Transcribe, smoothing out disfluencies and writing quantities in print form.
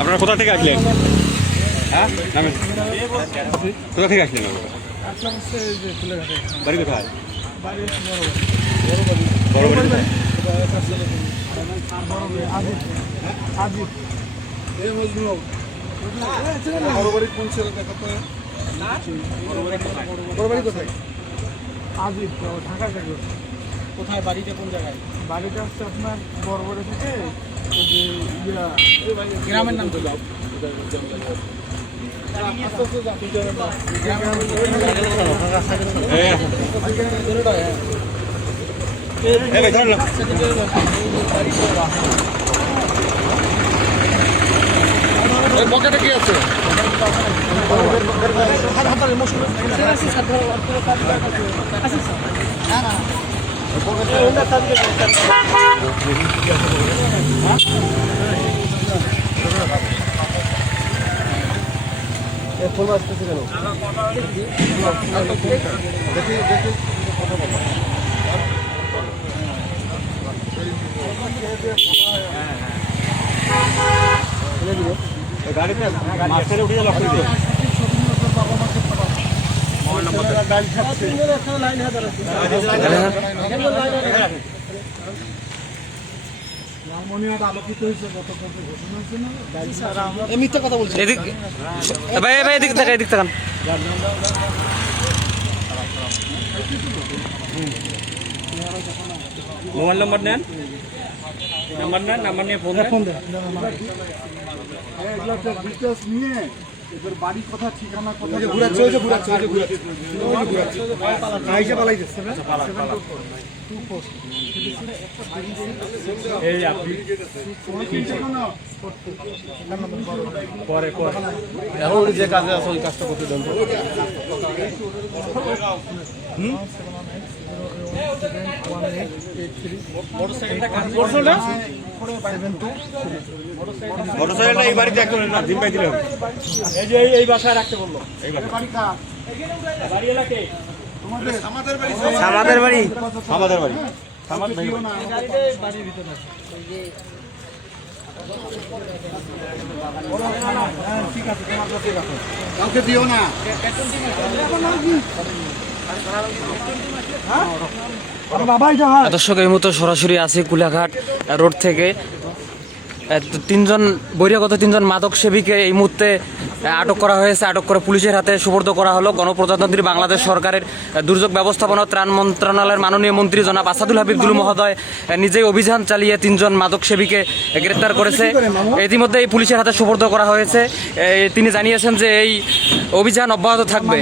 আপনারা কোথা থেকে আসলেন? হ্যাঁ নামেন। কোথা থেকে আসলেন? বাড়ি কোথায়? বড় বাড়ি কোথায়? বড় বাড়ি কোন ছেলে দেখা তো? বড় বাড়ি কোথায়? আজিব ঢাকা থেকে। কোথায় বাড়িটা কোন জায়গায়? বাড়িটা হচ্ছে আপনার বড় থেকে ওই যে গ্রামের নাম তো দাও। পকেটে কি আছে? ফোন আসতেছে কেন? দেখি দেখি গাড়িতে মাঝখানে উঠে লক করে দিও। আলোকিত হয়েছে গতকাল ঘোষণা হয়েছে না মিথ্যা কথা বলছি। এদিক ভাই ভাই এদিক তাকান এদিক তাকান। মোবাইল নাম্বার নেন, নাম্বার নিয়ে ফোন দেন। এগুলো ডিটেলস নিয়ে এদের বাড়ি কথা ঠিকানা কথা ঘুরাচ্ছে ওই যে ঘুরাচ্ছে ওই যে ঘুরাচ্ছে পালাই যাচ্ছে না? এই আপনি পরে এখন যে কাজে আছে ওই কাজটা করতে দেন। মোটরসাইকেলটা এই বাড়িতে একটা না দিন পাই দিলে হবে। এই যে এই বাসায় রাখতে বললো। এই বাড়ি বাড়ি এলাকে আমাদের বাড়ি। আমাদের বাড়ি আমাদের বাড়ি আমার ভাই। বাড়ির ভিতরে ঠিক আছে তোমার কাছে রাখো। কাউকে দিও না। বাবাই যাওয়া দর্শক এই মুহূর্তে সরাসরি আছে কুলাঘাট রোড থেকে বহিরাগত তিনজন মাদক সেবীকে এই মুহূর্তে আটক করা হয়েছে। আটক করে পুলিশের হাতে সুপর্দ করা হলো। গণপ্রজাতন্ত্রী বাংলাদেশ সরকারের দুর্যোগ ব্যবস্থাপনা ও ত্রাণ মন্ত্রণালয়ের মাননীয় মন্ত্রী জনাব আসাদুল হাবিব দুলু মহোদয় নিজেই অভিযান চালিয়ে তিনজন মাদক সেবীকে গ্রেপ্তার করেছে। ইতিমধ্যে এই পুলিশের হাতে সুপর্দ করা হয়েছে। তিনি জানিয়েছেন যে এই অভিযান অব্যাহত থাকবে।